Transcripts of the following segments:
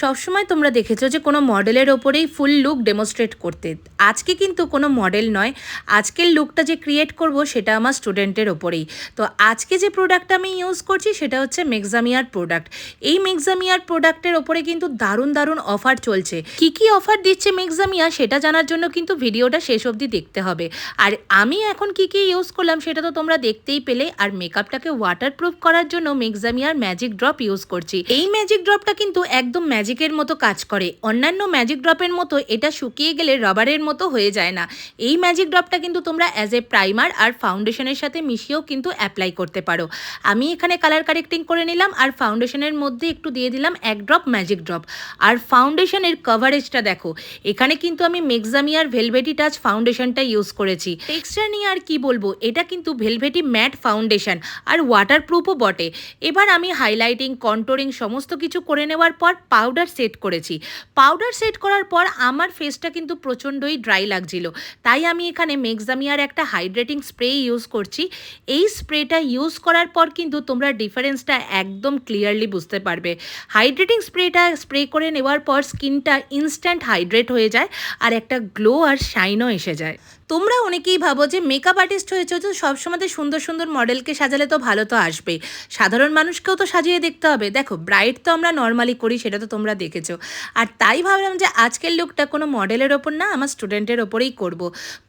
সবসময় তোমরা দেখেছো যে কোনো মডেলের ওপরেই ফুল লুক ডেমনস্ট্রেট করতে। আজকে কিন্তু কোনো মডেল নয়, আজকের লুকটা যে ক্রিয়েট করব সেটা আমার স্টুডেন্টের ওপরেই। তো আজকে যে প্রোডাক্টটা আমি ইউজ করছি সেটা হচ্ছে মেক্সামিয়ার প্রোডাক্ট। এই মেক্সামিয়ার প্রোডাক্টের ওপরে কিন্তু দারুণ দারুণ অফার চলছে। কি কি অফার দিচ্ছে মেক্সামিয়া সেটা জানার জন্য কিন্তু ভিডিওটা শেষ অবধি দেখতে হবে। আর আমি এখন কি কি ইউজ করলাম সেটা তো তোমরা দেখতেই পেলে। আর মেকআপটাকে ওয়াটারপ্রুফ করার জন্য মেক্সামিয়ার ম্যাজিক ড্রপ ইউজ করছি। এই ম্যাজিক ড্রপটা কিন্তু একদম ম্যাজিকের মতো কাজ করে। অন্যান্য ম্যাজিক ড্রপের মতো এটা শুকিয়ে গেলে রাবারের মতো হয়ে যায় না। এই ম্যাজিক ড্রপটা কিন্তু তোমরা অ্যাজ এ প্রাইমার আর ফাউন্ডেশনের সাথে মিশিয়েও কিন্তু অ্যাপ্লাই করতে পারো। আমি এখানে কালার কারেক্টিং করে নিলাম আর ফাউন্ডেশনের মধ্যে একটু দিয়ে দিলাম এক ড্রপ ম্যাজিক ড্রপ। আর ফাউন্ডেশনের কভারেজটা দেখো, এখানে কিন্তু আমি মেক্সামিয়ার ভেলভেটি টাচ ফাউন্ডেশনটা ইউজ করেছি। টেক্সচার নিয়ে আর কি বলবো, এটা কিন্তু ভেলভেটি ম্যাট ফাউন্ডেশন আর ওয়াটারপ্রুফও বটে। এবার আমি হাইলাইটিং, কন্ট্রোলিং সমস্ত কিছু করে নেওয়ার পর পাউডার সেট করেছি। পাউডার সেট করার পর আমার ফেসটা কিন্তু প্রচণ্ডই ড্রাই লাগছিল, তাই আমি এখানে মেক্সামিয়ার একটা হাইড্রেটিং স্প্রে ইউজ করছি। এই স্প্রেটা ইউজ করার পর কিন্তু তোমরা ডিফারেন্সটা একদম ক্লিয়ারলি বুঝতে পারবে। হাইড্রেটিং স্প্রেটা স্প্রে করে নেওয়ার পর স্কিনটা ইনস্ট্যান্ট হাইড্রেট হয়ে যায় আর একটা গ্লো আর শাইনও এসে যায়। তোমরা অনেকেই ভাবো যে মেকআপ আর্টিস্ট হয়েছে তো সবসময় সুন্দর সুন্দর মডেলকে সাজালে তো ভালো তো আসবেই, সাধারণ মানুষকেও তো সাজিয়ে দেখতে হবে। দেখো, ব্রাইড তো আমরা নর্মালি করি, সেটা তো তোমরা দেখেছো। আর তাই ভাবলাম যে আজকের লুকটা কোনো মডেলের ওপর না, আমার স্টুডেন্টের ওপরেই করব।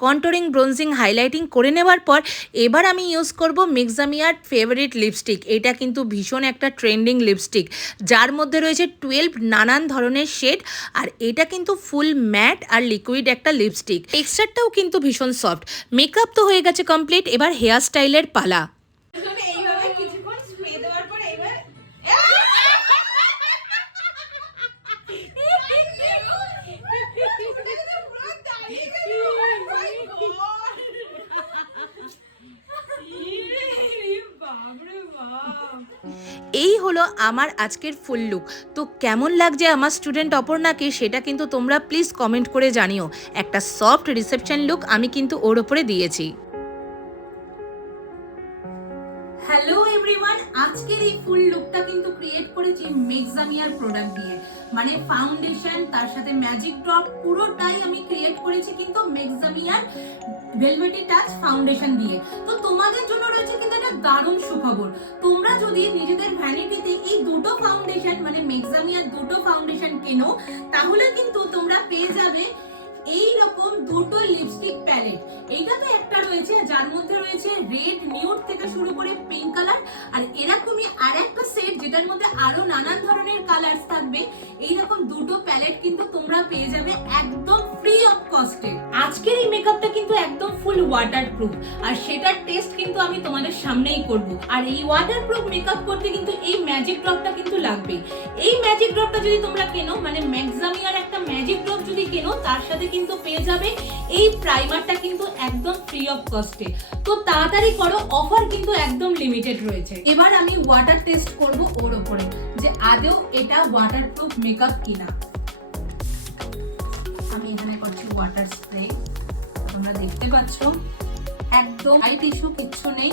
কন্ট্রোলিং, ব্রোনজিং, হাইলাইটিং করে নেওয়ার পর এবার আমি ইউজ করব মেক্সামিয়ার ফেভারিট লিপস্টিক। এটা কিন্তু ভীষণ একটা ট্রেন্ডিং লিপস্টিক, যার মধ্যে রয়েছে 12 নানান ধরনের শেড। আর এটা কিন্তু ফুল ম্যাট আর লিকুইড একটা লিপস্টিক। টেক্সচারটাও কিন্তু ভীষণ সফট। মেকআপ তো হয়ে গেছে কমপ্লিট, এবার হেয়ার স্টাইলের পালা। এই হলো আমার আজকের ফুল লুক। তো কেমন লাগছে আমার স্টুডেন্ট অপর্ণাকে সেটা কিন্তু তোমরা প্লিজ কমেন্ট করে জানিও। একটা সফট রিসেপশন লুক আমি কিন্তু ওর ওপরে দিয়েছি। হ্যালো এভরিওয়ান, আজকের এই ফুল লুকটা কিন্তু ক্রিয়েট করেছি মেক্সামিয়ার প্রোডাক্ট দিয়ে। মানে ফাউন্ডেশন তার সাথে ম্যাজিক ড্রপ পুরোটাই আমি ক্রিয়েট করেছি কিন্তু মেক্সামিয়ার ভেলভেটি টাচ ফাউন্ডেশন দিয়ে। তো তোমাদের জন্য রয়েছে কিন্তু একটা দারুণ সুখবর। তোমরা যদি নিজেদের ভ্যানিটিতে এই দুটো ফাউন্ডেশন মানে মেক্সামিয়ার দুটো ফাউন্ডেশন কেনো, তাহলে কিন্তু তোমরা পেয়ে যাবে এই রকম দুটো লিপস্টিক প্যালেট। এইটা তো একটা রয়েছে যার মধ্যে রয়েছে রেড, নিউড থেকে শুরু করে পিঙ্ক কালার। আর এরকমই আর একটা সেট যেটার মধ্যে আরো নানান ধরনের কালার থাকবে। এইরকম দুটো প্যালেট কিন্তু তোমরা পেয়ে যাবে একদম ফ্রি অফ কস্টে। আজকের এই মেকআপটা কিন্তু একদম ফুল ওয়াটারপ্রুফ, আর সেটার টেস্ট কিন্তু আমি তোমাদের সামনেই করব। আর এই ওয়াটারপ্রুফ মেকআপ করতে কিন্তু এই ম্যাজিক ড্রপটা কিন্তু লাগবে। এই ম্যাজিক ড্রপটা যদি তোমরা কেনো, মানে মেক্সামিয়ার একটা ম্যাজিক ড্রপ যদি কেনো, তার সাথে কিন্তু পেয়ে যাবে এই প্রাইমারটা কিন্তু একদম ফ্রি অফ কস্টে। তো তাড়াতাড়ি করো, অফার কিন্তু একদম লিমিটেড রয়েছে। এবার আমি ওয়াটার টেস্ট করব ওর উপরে যে আদৌ এটা ওয়াটারপ্রুফ মেকআপ কিনা। আমি এখানে করছি ওয়াটার স্প্রে, তোমরা দেখতে পাচ্ছ একদম লাইট ইস্যু কিচ্ছু নেই।